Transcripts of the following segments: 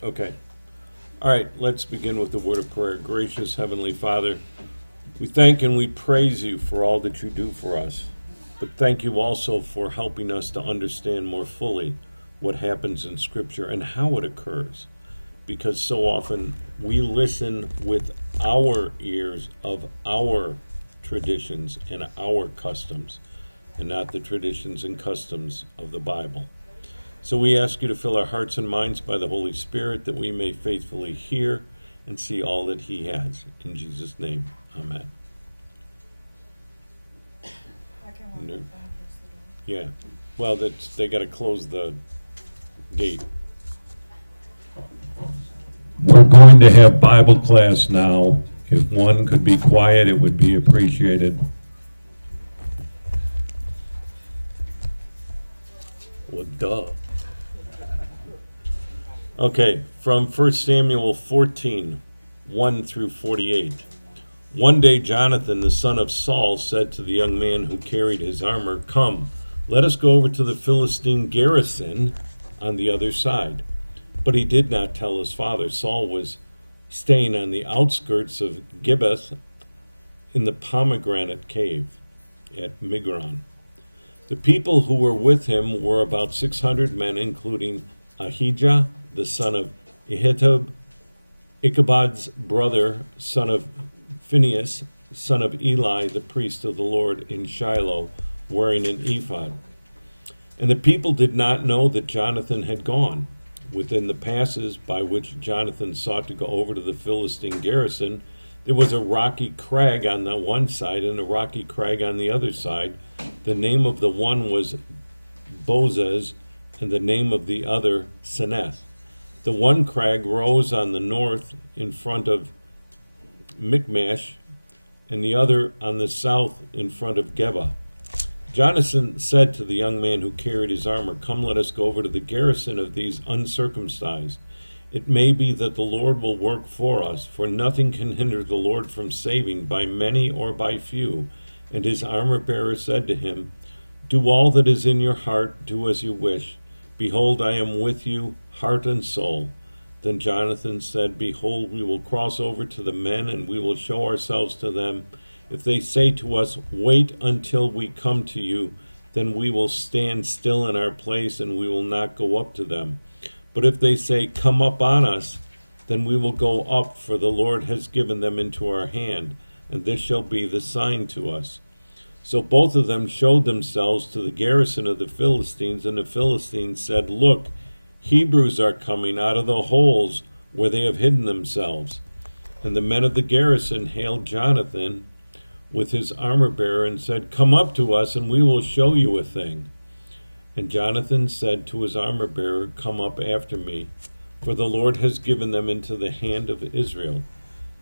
Okay. All right, let's begin with the word of prayer. Gracious Heavenly Father, we thank and we praise you for all that you do for us. But thank you also for helping us to understand more fully what happens in Scripture and how it occurs. Because so often we listen with our ears of our traditions and our customs, and not the traditions and customs of the Bible. So we ask you to fill our hearts and minds by the Holy Spirit that we may faithfully hear and see all that he has. In Jesus' name, amen. No. Yeah. Well, they got to close the gate. We're going to have Bible class now. If one could be quiet, it would be appreciated. Well, duh. Okay, from 1 Samuel 14, 1 through 48. One day Jonathan, the son of Saul, said to the young man who carried his armor, "Come, let us go over to the Philistine garrison on the other side." But he did not tell his father. Saul was staying on the outskirts of Gibeath in the pomegranate cave at Migron. The people who were with him were about 600 men, including Ahijah, the son of Ahitub, Ichabod's brother, son of Phinehas, son of Eli, the priest of the Lord in Shiloh, wearing an ephod. And the people did not know that Jonathan had gone. Within the passes by which Jonathan sought to go over to the Philistine garrison, there was a rocky crag on the one side and a rocky crag on the other side. The name of the one was Bozez, and the name of the other Seneth. The one crag rose on the north in front of Michmash, and the other on the south in front of Geba. Jonathan said to the young man who carried his armor, "Come, let us go over to the garrison of these uncircumcised. It may be that the Lord will work for us, for nothing can hinder the Lord from saving by many or by few." And his armor-bearer said to him, "Do all that is in your heart, do as you wish. Behold, I am with you, heart and soul." Then Jonathan said, "Behold, we will cross over to the men, and we will show ourselves to them. If they say to us, 'Wait until we come to you,' then we will stand still in our place, and we will not go up to them. But if they say, 'Come up on us,' then we will go up, for the Lord has given them into our hand, and this shall be the sign to us." So both of them showed themselves to the garrison of the Philistines, and the Philistines said, "Look, Hebrews are coming out of the holes where they have hidden themselves." And the men of the garrison hailed Jonathan with his armor-bearer and said, "Come up to us, and we will show you a thing." And Jonathan said to his armor-bearer, "Come up after me, for the Lord has given them into the hand of Israel."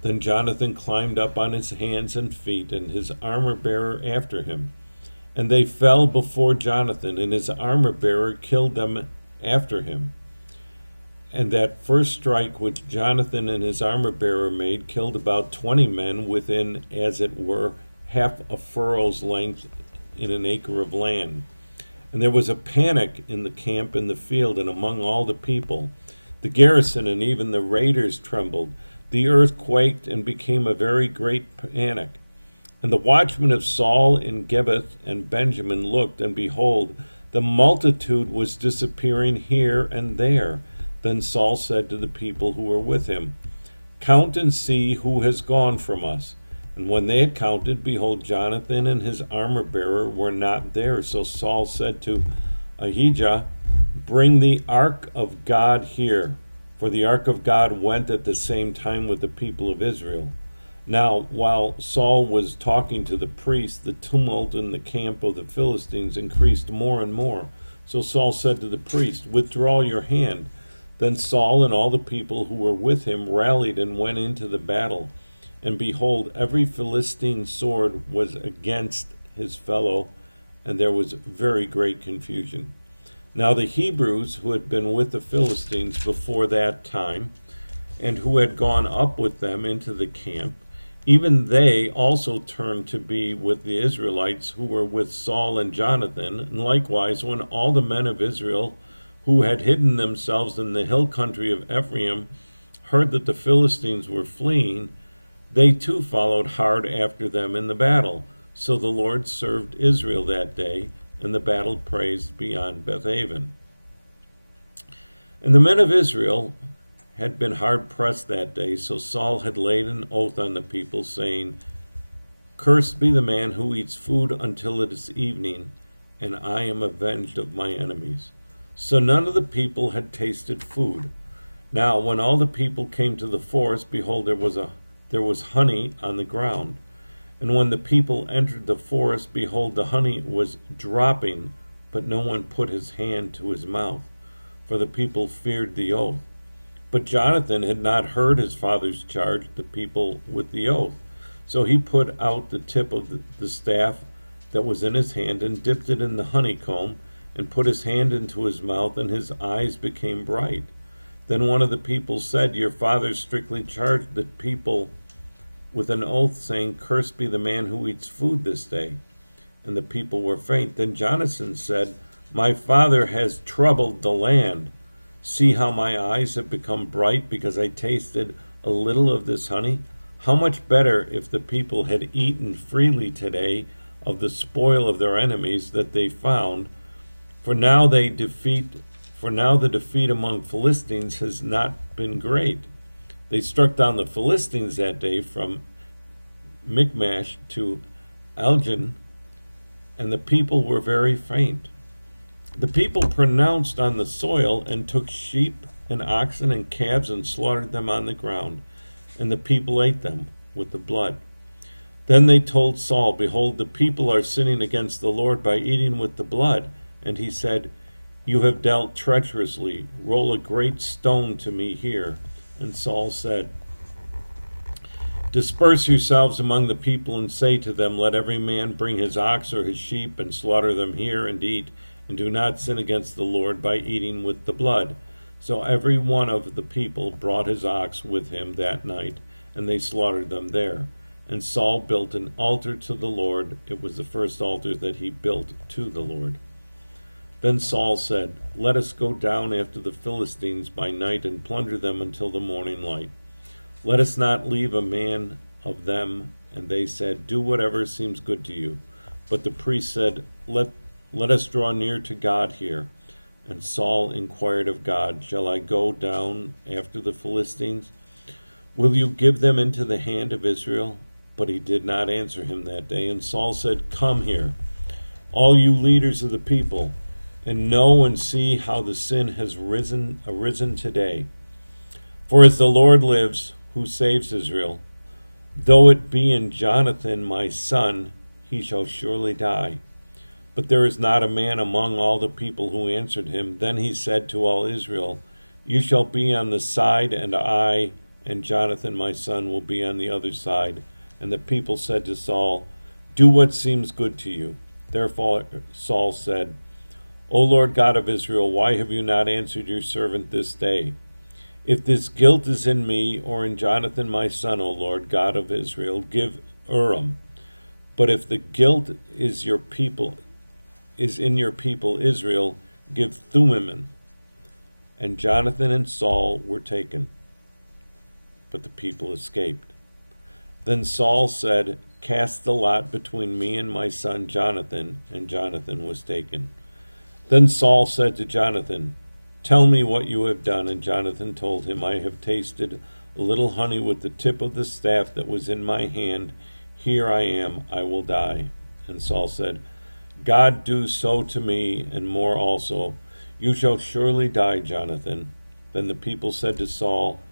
Then Jonathan climbed up on his hands and feet, and his armor-bearer after him. And they fell before Jonathan, and his armor-bearer killed them after him. And that first strike which Jonathan and his armor-bearer made killed about 20 men within, as it were, half a furrow's length in an acre of land. And there was a panic in the camp, in the field, and among all the people. The garrison and even the raiders trembled. The earth quaked and became a very great panic. And the watchmen of Saul in Gibeath and Benjamin looked, and behold, the multitude was disappearing here and there. Then Saul said to the people who were with him, "Count and see who has gone from us." And when they had counted, behold, Jonathan and his armor-bearer were not there. So Saul said to Ahijah, "Bring the ark of God here." For the ark of God went at the same time with the people of Israel. Now, while Saul was talking to the priest, the tumult in the camp of the Philistines increased more and more. So Saul said to the priest, "Withdraw your hand." Then Saul and all the people who were with him rallied and went into the battle. And behold, every Philistine sword was against his fellow, and there was very great confusion. Now the Hebrews who had been with the Philistines before that time, and who had gone up with them into the camp, even they also turned to be with the Israelites who were with Saul and Jonathan. And likewise, when all the men of Israel who had hidden themselves in the hill country of Ephraim, heard that the Philistines were fleeing, they too followed hard after them in the battle. So the Lord served Israel that day, and the battle praised beyond Bethaven. And the men of Israel had been hard pressed that day, so Saul had laid an oath on the people, saying, Cursed be the man who eats food until it is evening, and I am avenged of my enemies. So none of the people had tasted food. Now when all the people came to the forest, behold, there was honey on the ground. And when the people entered the forest, behold, the honey was dropping, but no one put his hand to his mouth, for the people feared the oath. But Jonathan had not heard his father's charge the people with the oath. So he put out the tip of the staff that was in his hand, and dipped it in the honeycomb, and put his hand into his mouth, and his eyes became bright. Then one of the people said, Your father strictly charged the people with an oath, saying, Cursed be the man who eats food this day. And the people were faint. Then Jonathan said, My father has troubled the land. See how my eyes have become bright because I tasted a little of this honey? How much better if the people had eaten freely today of the spoil of their enemies that they found, for now the defeat among Philistines has not been great. They struck down the Philistines that day from Michmash to Elgin, and the people were very faint. The people pronounced on the soil, and took sheep and oxen and calves, and slaughtered them on the ground, and the people ate them with the blood. Then they told Saul, Behold, the people are sinning against the Lord by eating with the blood. And he said, You have dealt treacherously. Roll a great stone to me here. And Saul said, Disperse yourselves among the people, and say to them, Let every man bring his ox or his sheep, and slaughter them here, and eat, and do not sin against the Lord by eating with the blood. So every one of the people brought his ox with him that night, and they slaughtered them there. And Saul built an altar to the Lord. It was the first altar that he built to the Lord. Then Saul said, Let us go down after the Philistines by night, and plunder them until the morning light. Let us not leave a man of them. And they said, Do whatever seems good to you. But the priest said, Let us draw near to God here. And Saul inquired of God, Shall I go down after the Philistines? Will you give them into the hand of Israel? But he did not answer him that day. And Saul said, Come here, all you leaders of the people, and know and see how the sin has arisen today. For as the Lord lives, who saves Israel, though it be in Jonathan my son, he shall surely die. But there is not a man among all the people who answered him. Then he said to all Israel, You shall be on the side, and I and Jonathan my son will be on the other side. And the people said to Saul, Do what seems good to you. Therefore Saul said, O Lord God of Israel, why have you not answered your servant this day? If this guilt is in me or in Jonathan my son, O Lord God of Israel, give Urim. But if the guilt is in your people Israel, give Thummim. And Jonathan and Saul were taken, but the people escaped. Then Saul said, Cast the lot between me and my son Jonathan, and Jonathan was taken. Then Saul said to Jonathan, Tell me what you have done. And Jonathan told him, I have tasted a little honey with the tip of the staff that was in my hand. Here I am, I will die. And Saul said, God do so to me, and more also. You shall surely die, Jonathan. Then the people said to Saul,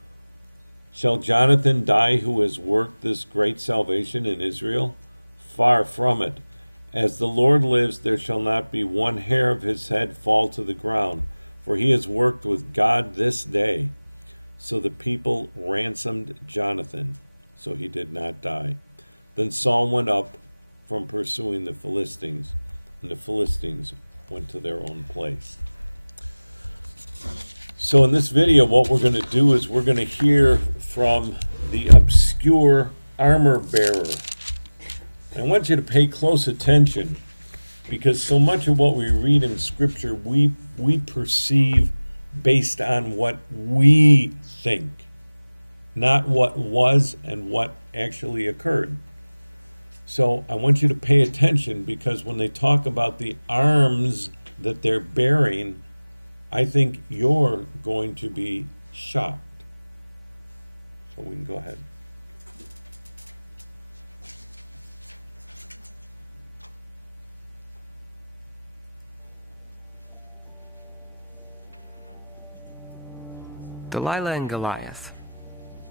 Shall Jonathan die who has worked this great salvation in Israel? Far from it. As the Lord lives, there shall not be one hair of his head fall to the ground, for he has worked with God this day. So the people ransomed Jonathan, so he did not die. Then Saul went up from pursuing the Philistines, and the Philistines went to their own place. So in this video, what we're going to do is we're going to hear from the obscure armor bearer. I want you to pay close attention Because so much of what we read in Scripture, we perceive based on what we think, not what was and what actually occurred. So I want you to pay attention, because when they talk about the arms that they're bearing, I think you're going to be shocked. So we can go ahead. Delilah and Goliath.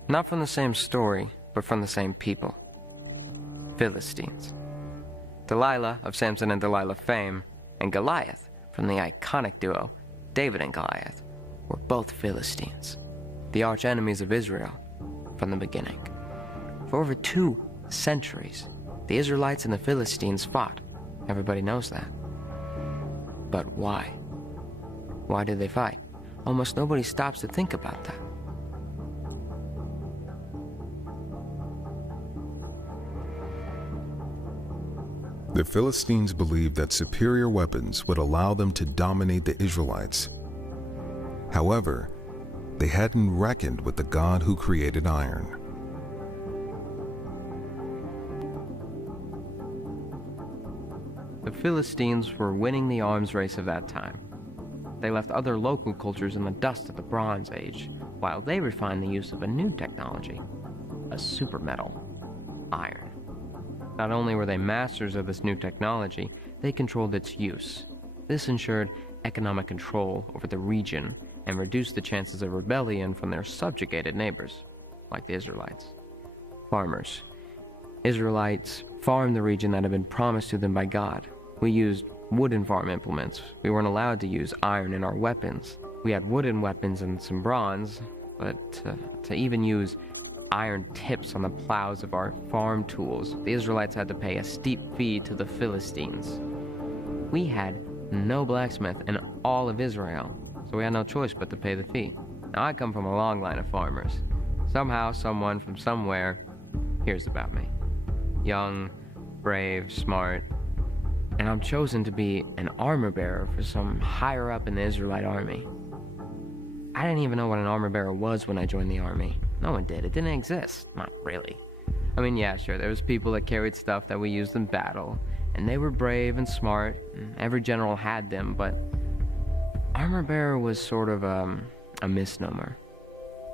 Not from the same story, but from the same people. Philistines. Delilah, of Samson and Delilah fame, and Goliath, from the iconic duo, David and Goliath, were both Philistines, the arch enemies of Israel from the beginning. For over 2 centuries, the Israelites and the Philistines fought. Everybody knows that. But why? Why did they fight? Almost nobody stops to think about that. The Philistines believed that superior weapons would allow them to dominate the Israelites. However, they hadn't reckoned with the God who created iron. The Philistines were winning the arms race of that time. They left other local cultures in the dust of the Bronze Age, while they refined the use of a new technology, a super metal, iron. Not only were they masters of this new technology, they controlled its use. This ensured economic control over the region and reduced the chances of rebellion from their subjugated neighbors, like the Israelites. Farmers. Israelites farmed the region that had been promised to them by God. We used wooden farm implements. We weren't allowed to use iron in our weapons. We had wooden weapons and some bronze, but to even use iron tips on the plows of our farm tools, the Israelites had to pay a steep fee to the Philistines. We had no blacksmith in all of Israel, so we had no choice but to pay the fee. Now, I come from a long line of farmers. Somehow, someone from somewhere hears about me. Young, brave, smart, and I'm chosen to be an armor bearer for some higher up in the Israelite army. I didn't even know what an armor bearer was when I joined the army. No one did. It didn't exist. Not really. I mean, yeah, sure, there was people that carried stuff that we used in battle, and they were brave and smart, and every general had them, but armor bearer was sort of a misnomer.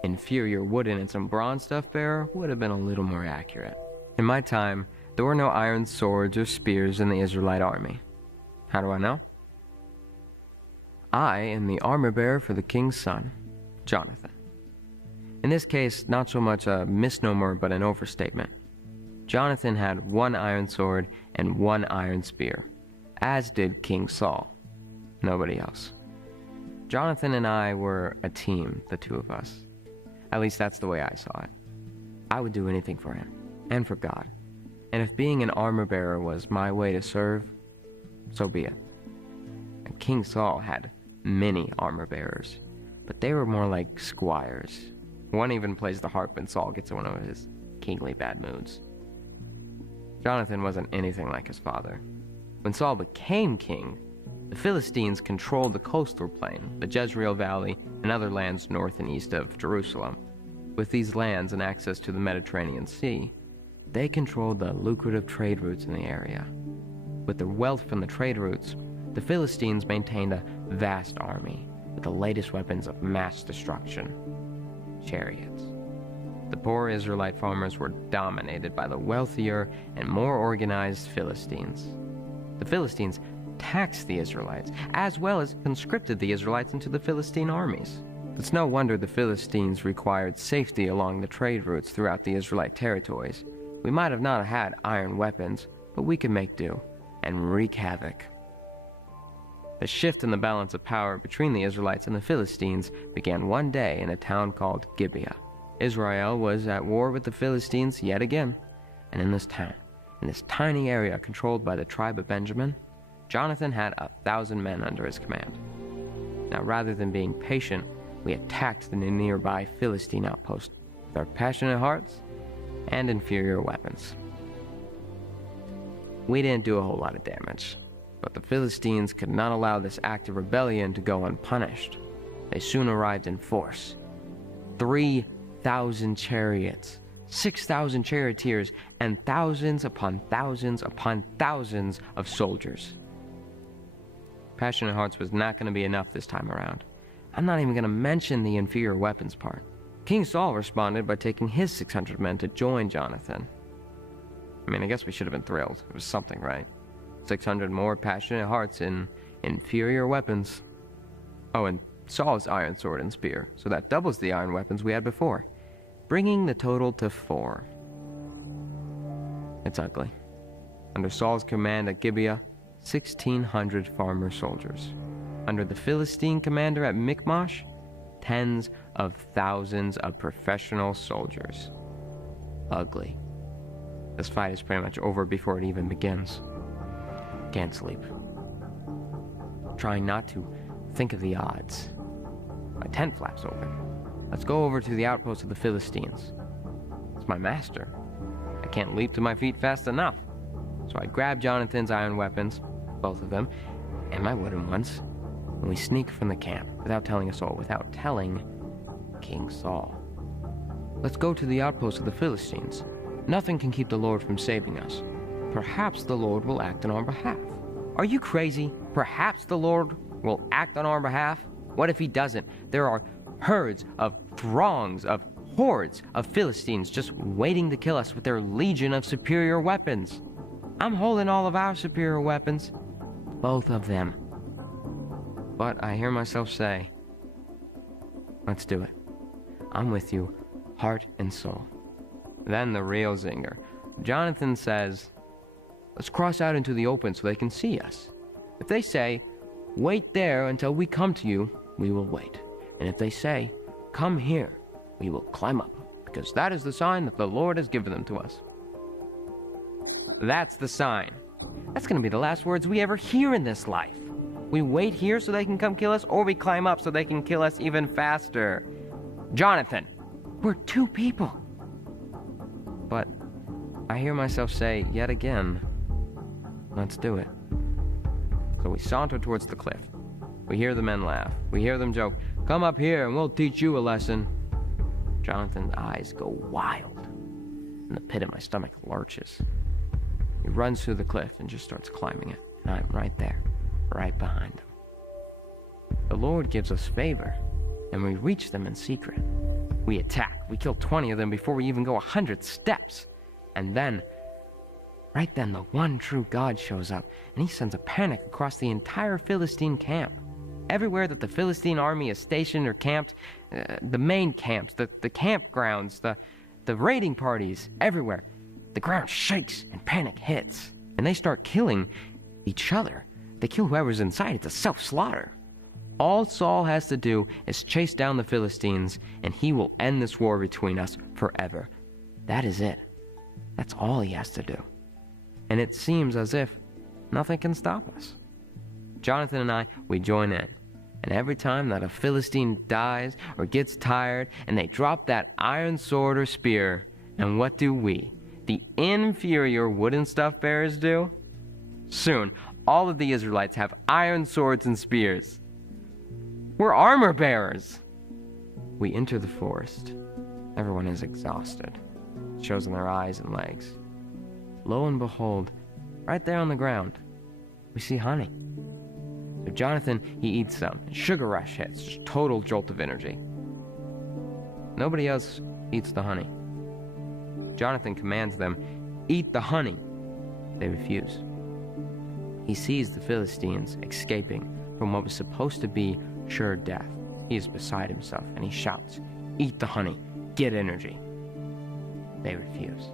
Inferior wooden and some bronze stuff bearer would have been a little more accurate. In my time, there were no iron swords or spears in the Israelite army. How do I know? I am the armor bearer for the king's son, Jonathan. In this case, not so much a misnomer, but an overstatement. Jonathan had 1 iron sword and 1 iron spear, as did King Saul. Nobody else. Jonathan and I were a team, the 2 of us. At least that's the way I saw it. I would do anything for him, and for God. And if being an armor bearer was my way to serve, so be it. And King Saul had many armor bearers, but they were more like squires. One even plays the harp when Saul gets in one of his kingly bad moods. Jonathan wasn't anything like his father. When Saul became king, the Philistines controlled the coastal plain, the Jezreel Valley, and other lands north and east of Jerusalem. With these lands and access to the Mediterranean Sea, they controlled the lucrative trade routes in the area. With the wealth from the trade routes, the Philistines maintained a vast army with the latest weapons of mass destruction, chariots. The poor Israelite farmers were dominated by the wealthier and more organized Philistines. The Philistines taxed the Israelites, as well as conscripted the Israelites into the Philistine armies. It's no wonder the Philistines required safety along the trade routes throughout the Israelite territories. We might have not had iron weapons, but we could make do and wreak havoc. The shift in the balance of power between the Israelites and the Philistines began one day in a town called Gibeah. Israel was at war with the Philistines yet again, and in this town, in this tiny area controlled by the tribe of Benjamin, Jonathan had 1,000 men under his command. Now, rather than being patient, we attacked the nearby Philistine outpost with our passionate hearts and inferior weapons. We didn't do a whole lot of damage. But the Philistines could not allow this act of rebellion to go unpunished. They soon arrived in force. 3,000 chariots, 6,000 charioteers, and thousands upon thousands upon thousands of soldiers. Passionate Hearts was not going to be enough this time around. I'm not even going to mention the inferior weapons part. King Saul responded by taking his 600 men to join Jonathan. I mean, I guess we should have been thrilled. It was something, right? 600 more passionate hearts in inferior weapons. Oh, and Saul's iron sword and spear, so that doubles the iron weapons we had before, bringing the total to 4. It's ugly. Under Saul's command at Gibeah, 1,600 farmer soldiers. Under the Philistine commander at Michmash, tens of thousands of professional soldiers. Ugly. This fight is pretty much over before it even begins. Can't sleep. Trying not to think of the odds. My tent flaps open. Let's go over to the outpost of the Philistines. It's my master. I can't leap to my feet fast enough. So I grab Jonathan's iron weapons, both of them, and my wooden ones, and we sneak from the camp without telling a soul, without telling King Saul. Let's go to the outpost of the Philistines. Nothing can keep the Lord from saving us. Perhaps the Lord will act on our behalf. Are you crazy? Perhaps the Lord will act on our behalf? What if he doesn't? There are herds of throngs of hordes of Philistines just waiting to kill us with their legion of superior weapons. I'm holding all of our superior weapons. Both of them. But I hear myself say, let's do it. I'm with you, heart and soul. Then the real zinger. Jonathan says, let's cross out into the open so they can see us. If they say, wait there until we come to you, we will wait. And if they say, come here, we will climb up, because that is the sign that the Lord has given them to us. That's the sign. That's going to be the last words we ever hear in this life. We wait here so they can come kill us, or we climb up so they can kill us even faster. Jonathan, we're 2 people. But I hear myself say, yet again, let's do it. So we saunter towards the cliff. We hear the men laugh. We hear them joke, come up here and we'll teach you a lesson. Jonathan's eyes go wild, and the pit of my stomach lurches. He runs through the cliff and just starts climbing it, and I'm right there, right behind him. The Lord gives us favor, and we reach them in secret. We attack. We kill 20 of them before we even go 100 steps. And then, right then, the one true God shows up, and he sends a panic across the entire Philistine camp. Everywhere that the Philistine army is stationed or camped, the main camps, the campgrounds, the raiding parties, everywhere, the ground shakes and panic hits, and they start killing each other. They kill whoever's inside. It's a self-slaughter. All Saul has to do is chase down the Philistines, and he will end this war between us forever. That is it. That's all he has to do. And it seems as if nothing can stop us. Jonathan and I, we join in. And every time that a Philistine dies or gets tired, and they drop that iron sword or spear, and what do we, the inferior wooden stuff bearers, do? Soon, all of the Israelites have iron swords and spears. We're armor bearers. We enter the forest. Everyone is exhausted. It shows in their eyes and legs. Lo and behold, right there on the ground, we see honey. So Jonathan, he eats some. Sugar rush hits, just total jolt of energy. Nobody else eats the honey. Jonathan commands them, eat the honey. They refuse. He sees the Philistines escaping from what was supposed to be sure death. He is beside himself, and he shouts, eat the honey, get energy. They refuse.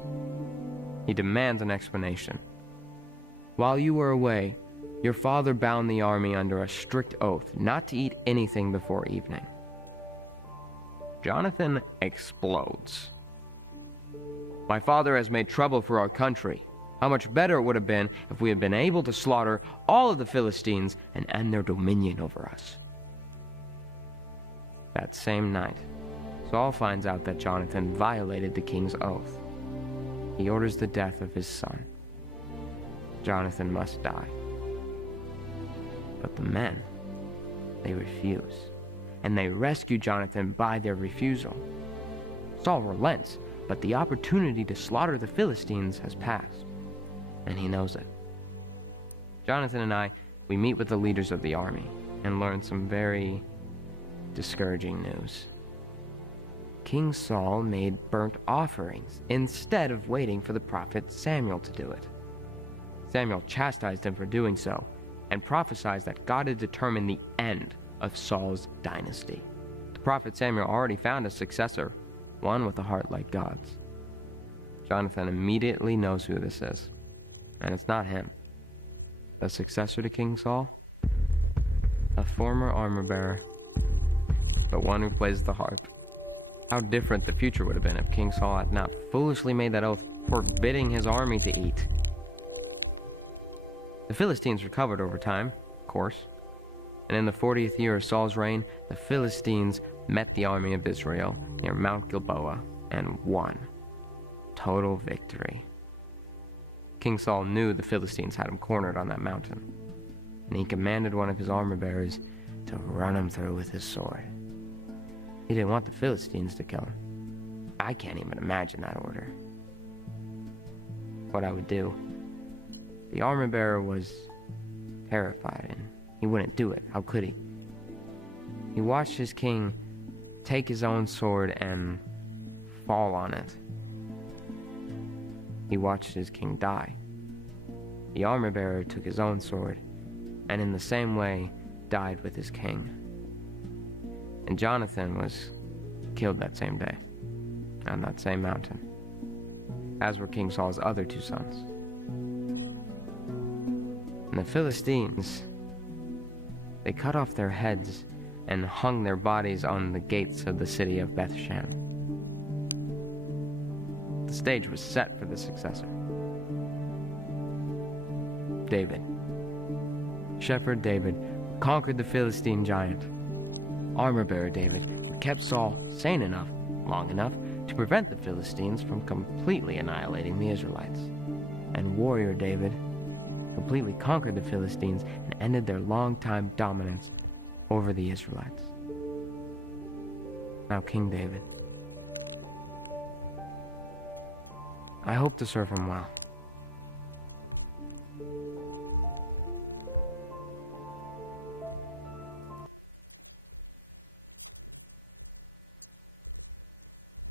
He demands an explanation. While you were away, your father bound the army under a strict oath not to eat anything before evening. Jonathan explodes. My father has made trouble for our country. How much better it would have been if we had been able to slaughter all of the Philistines and end their dominion over us. That same night, Saul finds out that Jonathan violated the king's oath. He orders the death of his son. Jonathan must die. But the men, they refuse, and they rescue Jonathan by their refusal. Saul relents, but the opportunity to slaughter the Philistines has passed, and he knows it. Jonathan and I, we meet with the leaders of the army and learn some very discouraging news. King Saul made burnt offerings instead of waiting for the prophet Samuel to do it. Samuel chastised him for doing so and prophesied that God had determined the end of Saul's dynasty. The prophet Samuel already found a successor, one with a heart like God's. Jonathan immediately knows who this is, and it's not him. The successor to King Saul? A former armor-bearer, but one who plays the harp. How different the future would have been if King Saul had not foolishly made that oath forbidding his army to eat. The Philistines recovered over time, of course, and in the 40th year of Saul's reign, the Philistines met the army of Israel near Mount Gilboa and won. Total victory. King Saul knew the Philistines had him cornered on that mountain, and he commanded one of his armor-bearers to run him through with his sword. He didn't want the Philistines to kill him. I can't even imagine that order. What I would do. The armor-bearer was terrified, and he wouldn't do it. How could he? He watched his king take his own sword and fall on it. He watched his king die. The armor-bearer took his own sword, and in the same way, died with his king. And Jonathan was killed that same day, on that same mountain, as were King Saul's other two sons. And the Philistines, they cut off their heads and hung their bodies on the gates of the city of Bethshan. The stage was set for the successor. David. Shepherd David conquered the Philistine giant. Armor-bearer David kept Saul sane enough, long enough, to prevent the Philistines from completely annihilating the Israelites. And warrior David completely conquered the Philistines and ended their long-time dominance over the Israelites. Now King David. I hope to serve him well.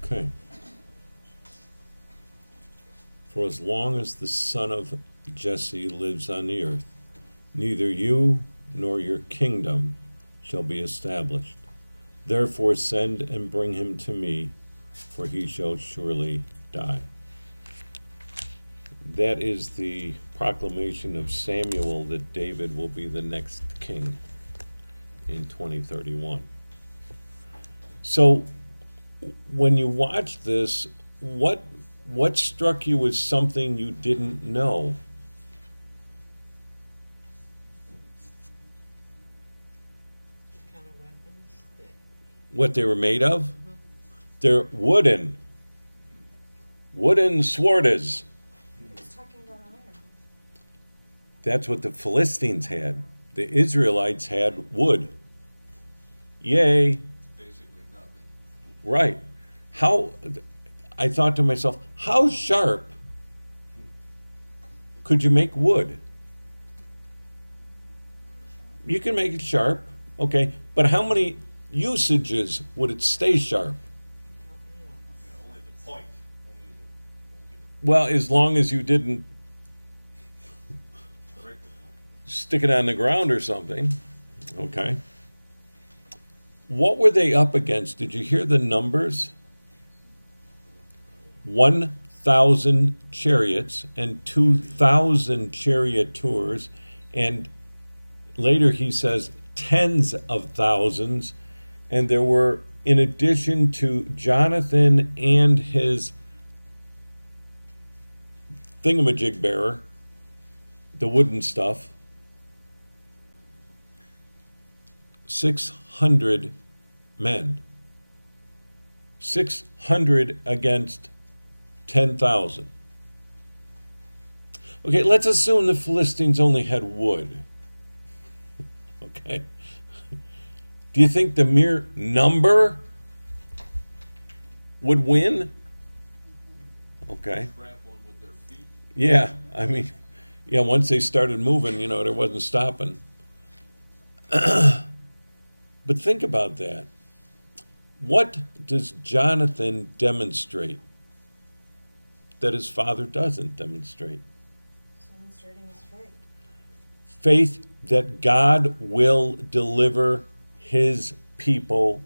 Okay. For as long as the son of Jesse lives on the earth, neither you nor your kingdom shall be established. Therefore send and bring him to me, for he shall surely die. That is the proclamation of Samuel that David will be the next king in 2031. So when you watch this, what struck you as something you didn't know? Kind of weapons that What they were made of? They're wooden swords. He's talking about iron. That's what the Philistines had. The Israelites had wood. Yay. Basically nothing. Right. I thought to myself, how sharp could you make wood? You can make it sharp, okay, but how many usages would it stay sharp? Yeah, only the point. Well, as long as you didn't Break the point. stick it on the ground or something, okay. What were they up against? Did you hear the numbers? 1,000 chariots and 2,000 charioteers, and later he says tens of thousands, and there were, in addition to Jonathan and his thingamajig bearer, the wooden stuff, 600 men. 600 against 10,000. Okay, let's assume the Philistines only had wood. Okay. Do you think the mere number would win? Okay. Trampling with their feet. Yeah, I mean, yeah, once they started moving, there wasn't stopping. But think about that. What does Jonathan demonstrate that his father doesn't demonstrate? Demonstrating his faith. Faith that God will deliver his people,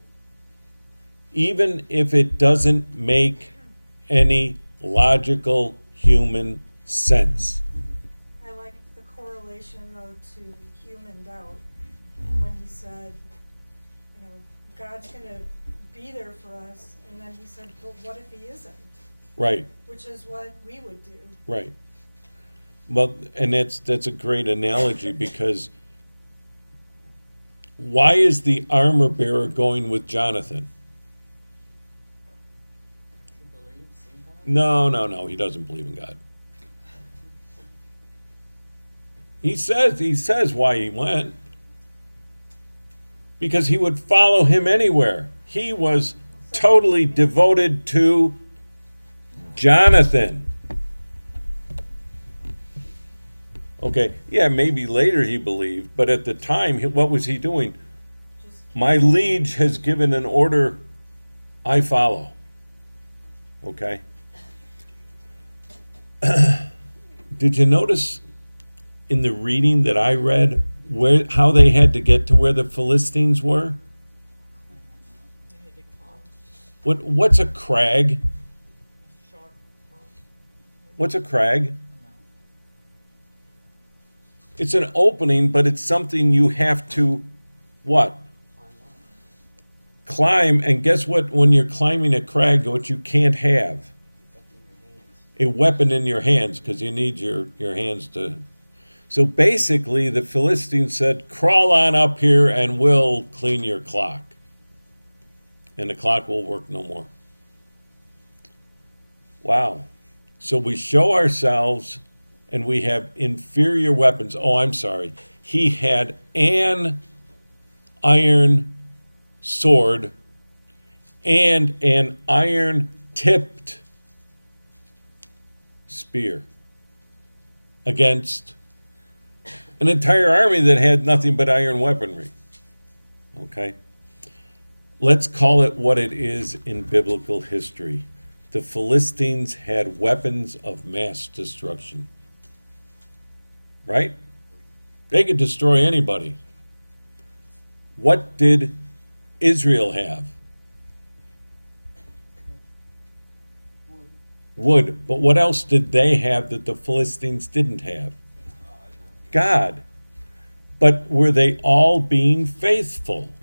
even if it doesn't make any logical human sense. I like the correlation though to human doubt when he said, God's gonna be there for us, and then he said, but what if he isn't? Right, Which is what we would do. right. Well, and that's a great analogy, because why is the armor bearer going with Jonathan? He believes in God. No, he doesn't believe in God. He says why he went. Because he would follow him anywhere. He was totally devoted to Jonathan. Okay, yeah, maybe later he believed, but at the time, what was he doing? Just My liege has given an order, I follow. Okay? Did you notice in the reading that I read how they had to get to where the Philistines were? they had to come What's a crag? sharp. What's a crag? It's an opening, but it's something you have to what? Climb, and guess what? When you're climbing a crag, what you can't have? A weapon in your hands, because you need your hands to. So basically, the Philistines said, crawl on up here and we'll clean your clock. And the clock will work no more. Wow. So we show ourselves and we have inferior weapons. Oh, I'm sorry. He had an iron sword and an iron-tipped spear against an entire army that had nothing but iron weaponry. Okay? Let's call it what it is in biblical history. The Philistines had weapons of mass destruction. Right? They could destroy anybody. What did Israel have? Wood. But what else did they have that the Philistines didn't have? God. But were they all being faithful?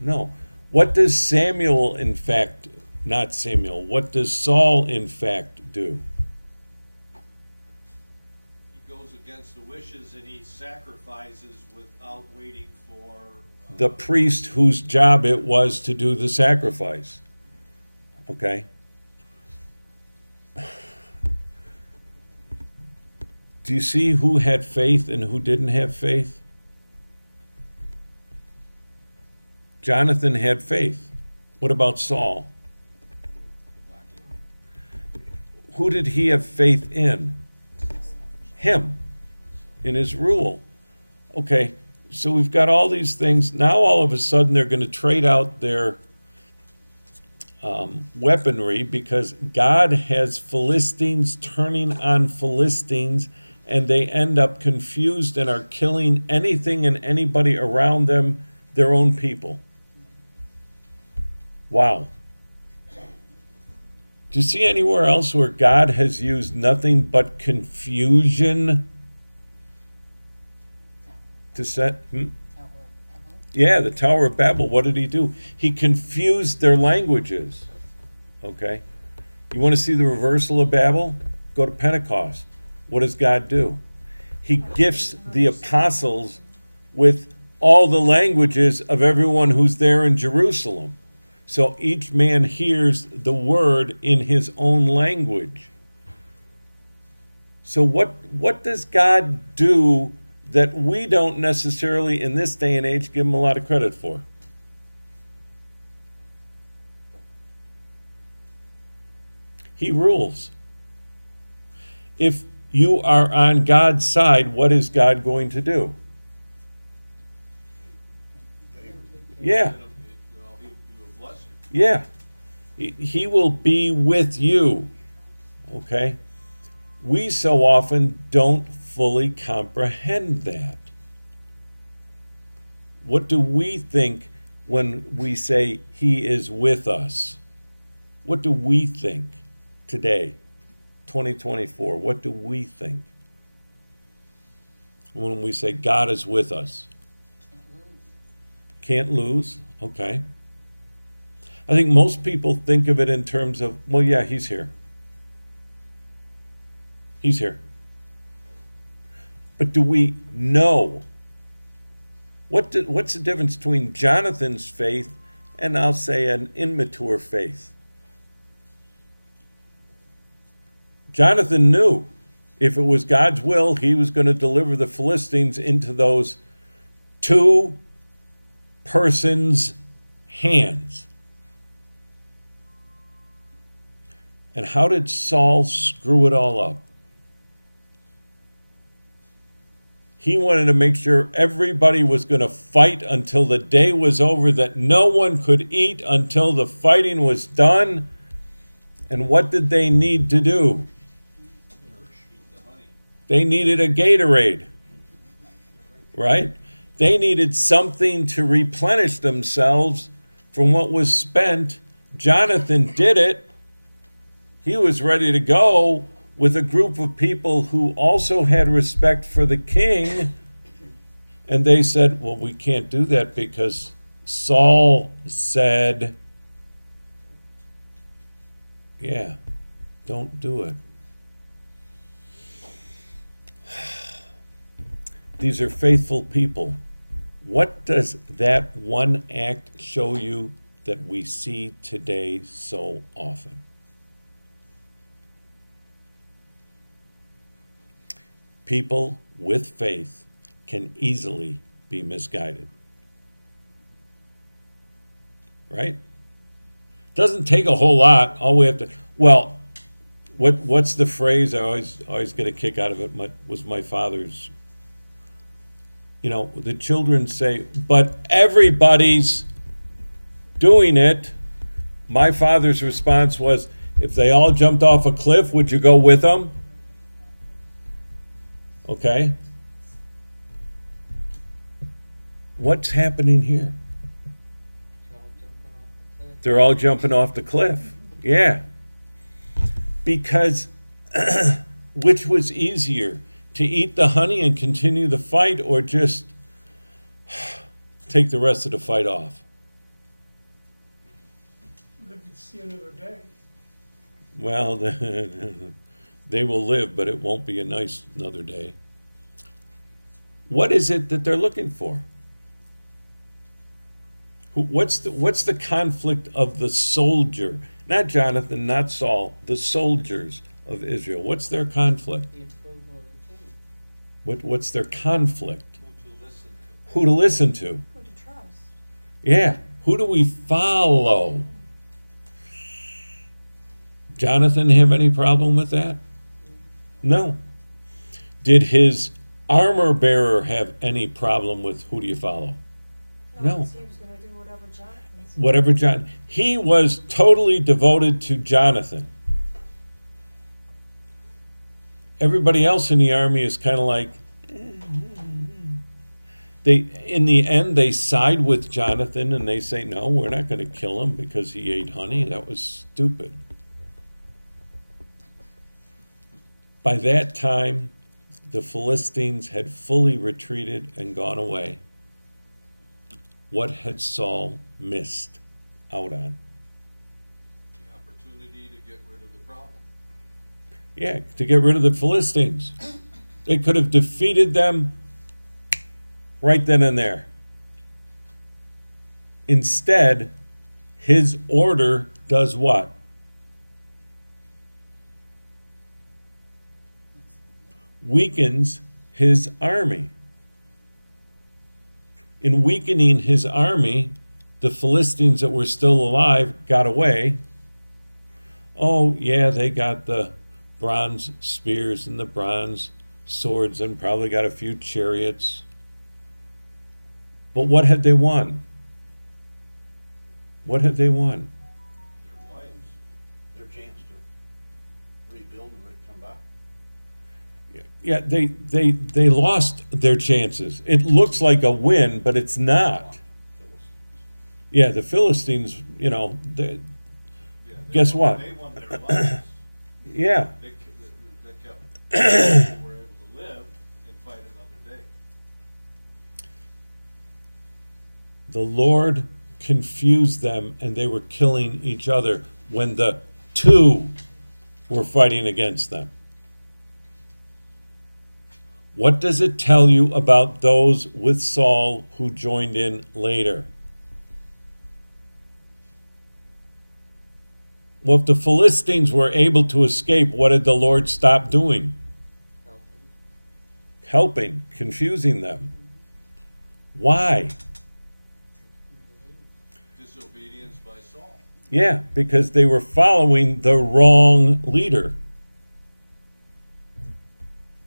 No. What does Samuel, in fact, not Samuel, what does Saul, in fact, do? He goes against the wishes and he sacrifices without waiting for. The priest whose job it was to do the sacrifice. Okay? Do you see who had faith and who didn't have faith? Jonathan had faith. What about Saul? Who did he have faith in? Him, in his rule. Okay, so we've got all these things. Now all of a sudden they're going to trade out their weaponry because God has Philistines turning on Philistines, and they end up confused and are killing anything and anybody around them, their own people. Wow. Do you see anywhere else where God has used nothing but confusion to set? Yeah, the Tower of Babel. What did he do? He confused their languages. Okay? You want to see the reversal of Babel? Go to Pentecost. What does God do? He gifts the apostles with all the languages of everyone who's there in Jerusalem. So each man hears the word in his own language. So what does God do that we don't necessarily, in this day and age, give him a lot of credit for. He rules. If you are on God's side, what is God going to do? Yeah. Well, he will bless you. Yeah. He will be with you. Okay? We so often don't fully comprehend that. What do we think when we say he is with us? What do we think today, 2024? What do we think when we say God is with us? Can't lose? Okay. I think most people think of it in terms of, well, yeah, he's here. He's here. But do we know? What's the difference between Jonathan's faith and, I'll say, an immature faith? Jonathan knew if it was God's will, he was going to deliver the Philistines into those two persons' hands. And how did Saul screw it all up? He wanted to make sure everybody was going to fight until the day was over, that no one could eat until the fighting was done. And what did they need to do? They needed a Gatorade, right? They needed something to replenish themselves from what was spent. Jonathan did it. He was ready to go with a group of people who also had respect for the king. And they said, well, we can't do that because Saul said, yeah, don't do it. These are faithful people. What does that one act show you that we see today so often? People with faith can easily be misguided. Right? Doesn't take a whole lot. All we have to, well, what's the phrase I always get a kick out of it? Was my father's. You know, the children say, but everybody's doing it. My father's response was, if they all jumped off a cliff, would you go with them? Okay. What's happening here? They're all jumping off the cliff. Yeah. Because which was easier? To eat the honey and continue the fight, or just take the rest of the fight off? Live to see another day. Well, they will live, but it won't be a nice another day. What is it that they're looking for? What's the conflict of the soldier? Not Jonathan, not Saul, the soldiers of Israel. What's their conflict? The approval of the king. What's their conflict? Who to listen to. Who to listen to? Who to trust? Yeah. Who do we follow? Jonathan have any problem with that? No. Did his armor bearer have any problem with who do you follow? No. 'Cause he was going to do whatever Jonathan said. Whatever John, he was totally devoted to Jonathan. Everybody else in the army is kind of like, in the end, they side with Jonathan and they say, no, we're not going to kill him because he ate honey. That was stupid. By that time, the Philistines had fully retreated and gone away. What had Saul missed out on? The opportunity to get rid of the problem. Yeah, to get rid of the Philistines. They could have defeated them right then and there. Instead, his order does what? Weakens his army. In weakening his army, the Philistines that were still alive got away. Oh, yeah, they got the bronze spears and the bronze swords and probably got a few chariots. But what had they won? What had they won? Their lives. Their chance to rebuild and come back. Yeah, they lost their chances. It looks like a win, but it's not. Philistines. Yeah, the Philistines, they, Yeah, Guess what? They won their lives. yeah, They kept, people were able to live and fight another day. the Lord confused them and they were killing each other when the two were fighting against them. What does it tell you about those with Saul who joined in later? Well, if the Philistines were able to escape, what did the Lord stop doing? Helping, confusing them. Why? Disobedience by Saul. Yeah, because they were following the wrong leader.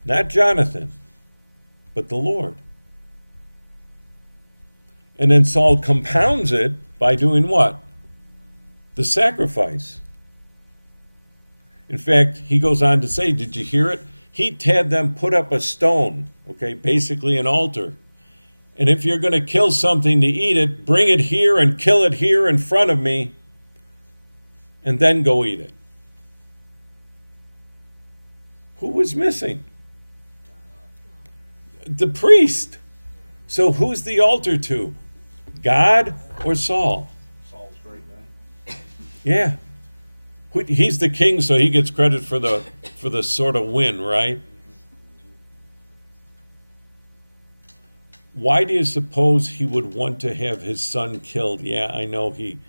Not Jonathan, but the Lord. And then Saul compounds it by doing what? The sacrifice. In fact, he goes on to say, did you hear it? He had them put up a stone, okay, basically an altar. And if you're going to kill something to eat it, bring it here and kill it here in front of me, and then go eat it. Who was missing? The priest. So who's the altar to? God or Saul? Saul's great day. Yeah. He's the king, so he gets credit for the sort of win, right? Why do you suppose he would want to have his son killed? Yeah, I know he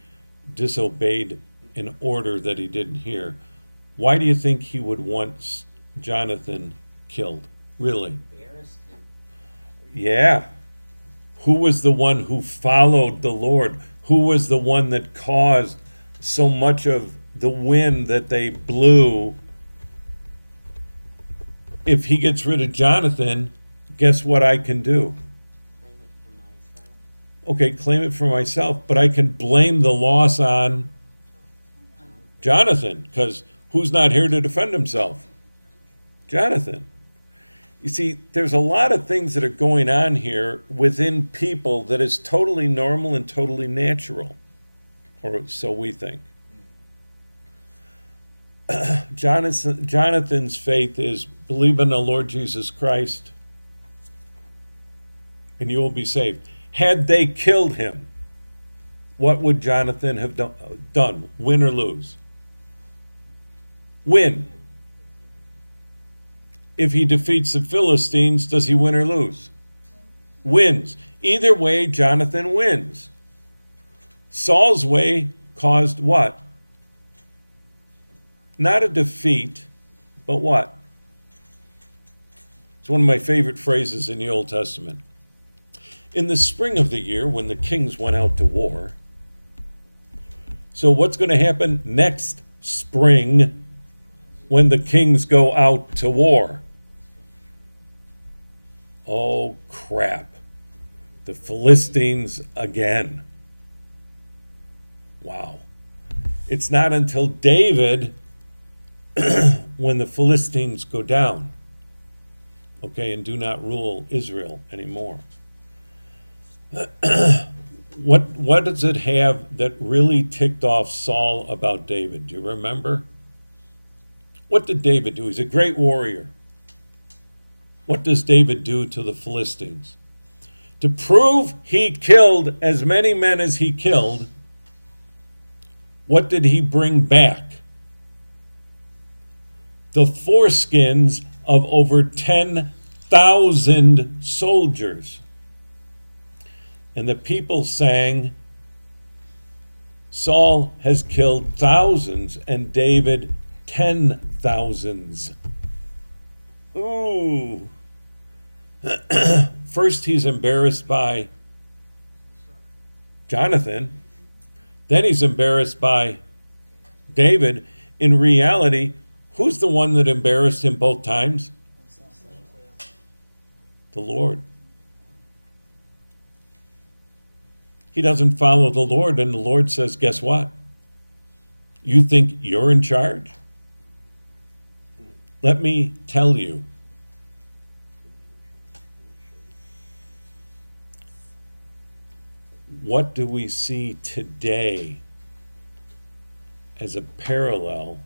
disobeyed an order that he didn't hear. Why do you think he would want Jonathan killed? Really? Embarrassed him. Yeah. Who was the one who followed the Lord? Who was the one that caused so much of the wind that they blew? If he gets rid of Jonathan, guess what I can do? Claim it for myself. Okay, claim it for myself, but I can blame the loss on Jonathan, because who's not here to defend himself? Jonathan. You see, there's a lot of things that are going on here within people that is totally normal and totally natural, or so we think. Jonathan's faith is believe in the Lord Jesus Christ and you will be saved. Had they killed him, what would Jonathan have done? Win or lose? Win. If he defeats the Philistines, does he win or lose? Wins. Either way, Jonathan wins. Saul's way caused what? Not a defeat, but what? It's one of my favorite phrases in the Old Testament. In the spring of the year, when the kings went out to war, so what's going to happen next spring when the kings go out to war? Oh, crap. The Philistines again. Wow. It's not until David when the Philistines go down, okay, and do not rule Israel anymore. What does it have that really ticked off Saul about David? Do you remember? What did David do? He's a great warrior. What does David do to the Philistines? To prove he killed as many men as he killed, what did he bring back? The foreskins of over 10,000 soldiers. And the people sang, Saul has killed thousands and David 10,000s. Ooh. First, he's embarrassed by Jonathan. Then he's embarrassed by David. In reality, who's the one that embarrassed him both times? The Lord. He doesn't follow the Lord, and the Lord says, guess what? You think you're in charge? Let me tell you. What do we see today as a parallel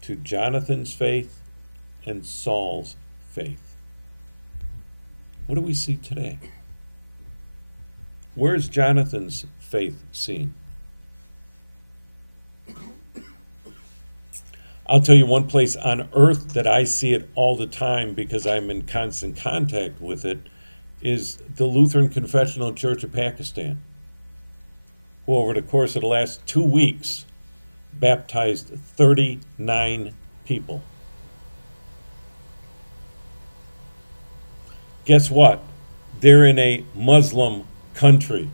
to Jonathan's faith and Saul's faith? What do we see today? Where's Jonathan's faith seen? I'll tell you one place on earth that I see it all the time because I'm in constant contact with it is the Lutheran Confessional Church of Pakistan, who over the course of the last 2 weeks baptized 39 people. Guess what? They're in a Muslim country.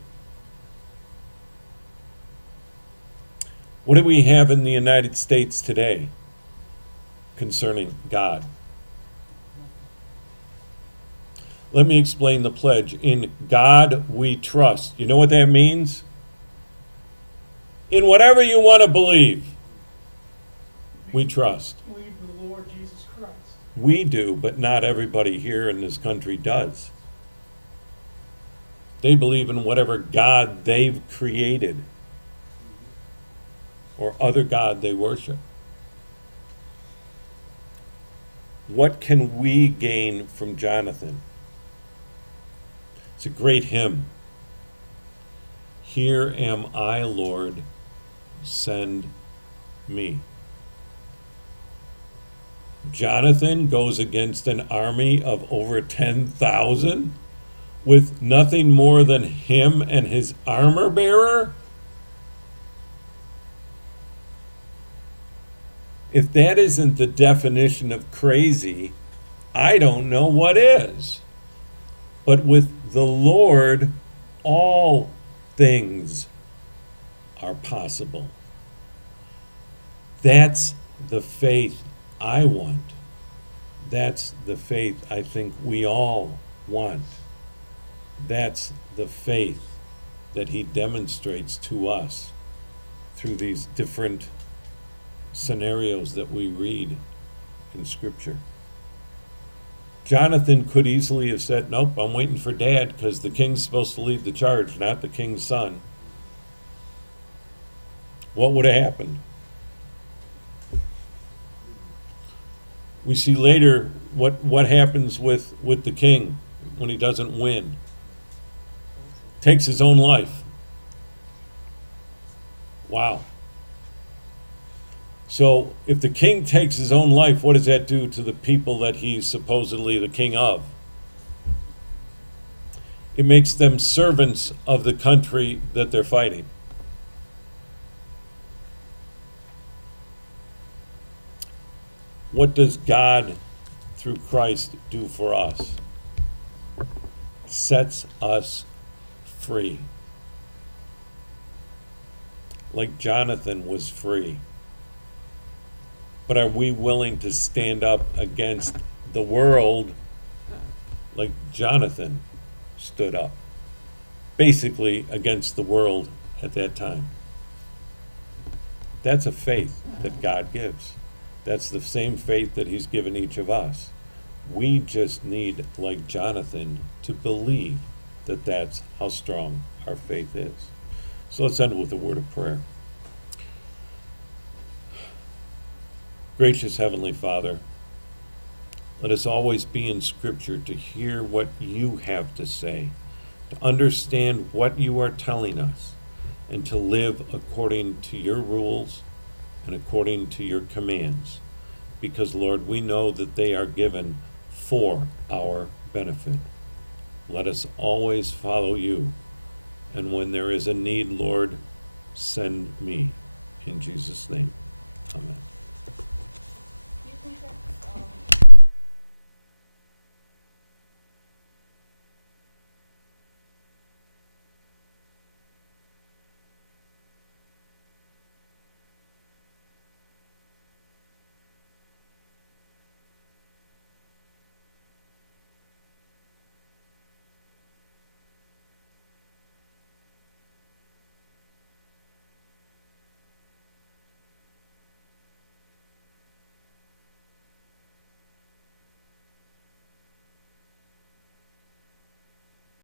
What do we have in the United States today concerning God? Let me explain the pledge. In God we trust. You know what that means? In whatever you want to believe, we trust. Believe in the Lord Jesus Christ. We do, but not everybody here in this country does. They believe in whatever God they've created or other God they worship. What can we gain from Jonathan? It's a great hymn. Here am I, Lord, send me. Jonathan goes against an army of over 10,000 with nothing more than him and his armor bearer? If that isn't the definition of crazy, I don't know what is. But with the Lord, all things are possible. That's the faith I want. That's the faith I think we all want. That's the faith that he demonstrates to us through these different scenarios that we read in Scripture. Jonathan could easily have said, nope, I'm waiting for Dad because the king's supposed to lead the charge, not the king's son. What would have happened? We see later what happens with the king when he doesn't win. Takes his own life. Wow. So if the king takes his own life, what does that do to the people that he's supposedly the king of? It makes them servants of the country that they're fighting. What does God, through Christ, do for us? Sets us free. Like Jonathan was free. But are we willing to stand up against the world like Jonathan stood up? Basically against the world at that time. That's a faith that God gives. That's the same faith that he's given each of us. We just need, like Jonathan, to believe that that's how strong our faith is. So let's end with a word of prayer. Gracious Heavenly Father, let us always be in Scripture to hear what you have to say, to understand what you are telling us, and to live according to your rules and according to your commands. Because, Lord, we know that they are given for our benefit. Let us always follow you. And when there is a need, Lord, send me. In Jesus' name, amen.